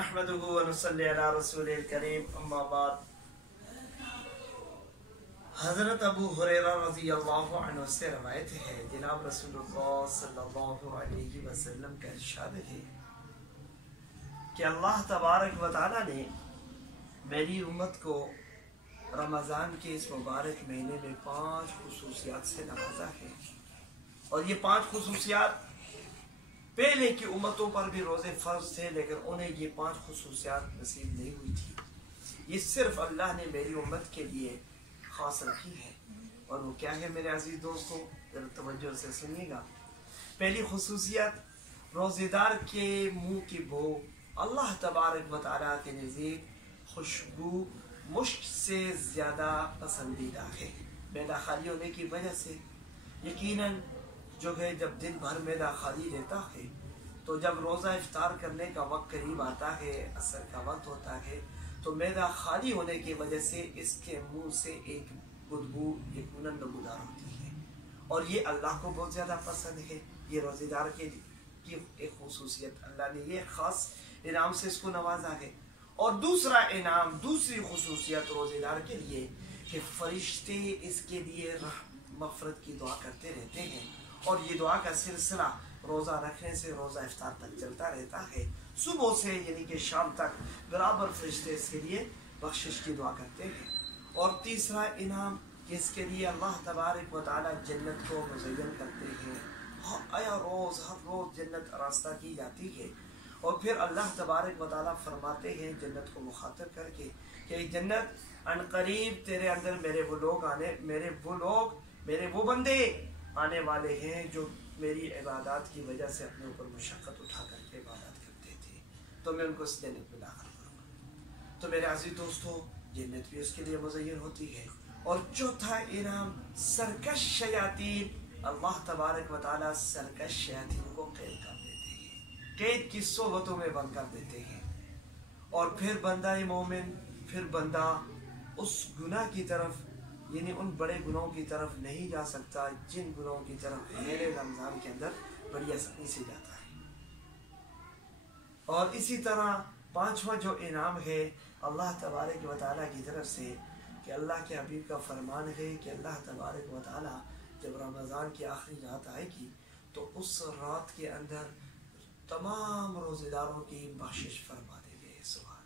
نحمده ونصلي على رسوله الكريم اما بعد. حضرت ابو ہریرہ رضی اللہ عنہ سے روایت ہے جناب رسول اللہ صلی اللہ علیہ وسلم کا ارشاد ہے کہ اللہ تبارک و تعالی نے میری امت کو رمضان کے اس مبارک مہینے میں 5 خصوصیات سے نوازا ہے، اور یہ 5 خصوصیات پہلے کی امتوں پر بھی روزے فرض تھے لیکن انہیں یہ 5 خصوصیات نصیب نہیں ہوئی تھی. یہ صرف اللہ نے میری امت کے لیے خاص رکھی ہے، اور وہ کیا ہے میرے عزیز دوستوں؟ ذرا توجہ سے سنیے گا. پہلی خصوصیت، روزے دار کے منہ کی بو اللہ تبارک و تعالیٰ کے نزدیک خوشبو مشک سے زیادہ پسندیدہ ہے. معدہ خالی ہونے کی وجہ سے یقیناً جو ہے جب دن بھر معدہ خالی رہتا ہے تو جب روزہ افطار کرنے کا وقت قریب آتا ہے، عصر کا وقت ہوتا ہے، تو معدہ خالی ہونے کی وجہ سے اس کے منہ سے ایک بدبو یقیناً نمودار ہوتی ہے، اور یہ اللہ کو بہت زیادہ پسند ہے. یہ روزے دار کی ایک خصوصیت، اللہ نے یہ خاص انعام سے اس کو نوازا ہے. اور دوسرا انعام، دوسری خصوصیت روزے دار کے لیے کہ فرشتے اس کے لیے مغفرت کی دعا کرتے رہتے ہیں، اور یہ دعا کا سلسلہ روزہ رکھنے سے روزہ افطار تک چلتا رہتا ہے. صبح سے یعنی کہ شام تک برابر فرشتے اس کے لیے بخشش کی دعا کرتے ہیں. اور تیسرا انعام کہ اس کے لیے اللہ تبارک و تعالی جنت کو مزین کرتے ہیں. ہر روز جنت راستہ کی جاتی ہے، اور پھر اللہ تبارک و تعالی فرماتے ہیں جنت کو مخاطب کر کے کہ جنت ان قریب تیرے اندر میرے وہ بندے آنے والے ہیں جو میری عبادات کی وجہ سے اپنے اوپر مشقت اٹھا کر کے عبادت کرتے تھے، تو میں ان کو اس جنت میں داخل کروں گا. تو میرے عزیز دوستو، جنت بھی اس کے لیے مزین ہوتی ہے. اور چوتھا انعام، سرکش شیاطین، اللہ تبارک و تعالیٰ سرکش شیاطین کو قید کر دیتے ہیں، قید کی صحبتوں میں بند کر دیتے ہیں، اور پھر بندہ مومن، پھر بندہ اس گناہ کی طرف یعنی ان بڑے گناہوں کی طرف نہیں جا سکتا جن گناہوں کی طرف میرے رمضان کے اندر بڑی آسانی سے جاتا ہے. اور اسی طرح 5واں جو انعام ہے اللہ تبارک و تعالیٰ کی طرف سے کہ اللہ کے حبیب کا فرمان ہے کہ اللہ تبارک و تعالیٰ جب رمضان کی آخری رات آئے گی تو اس رات کے اندر تمام روزے داروں کی بخشش فرما دے گے. سبحان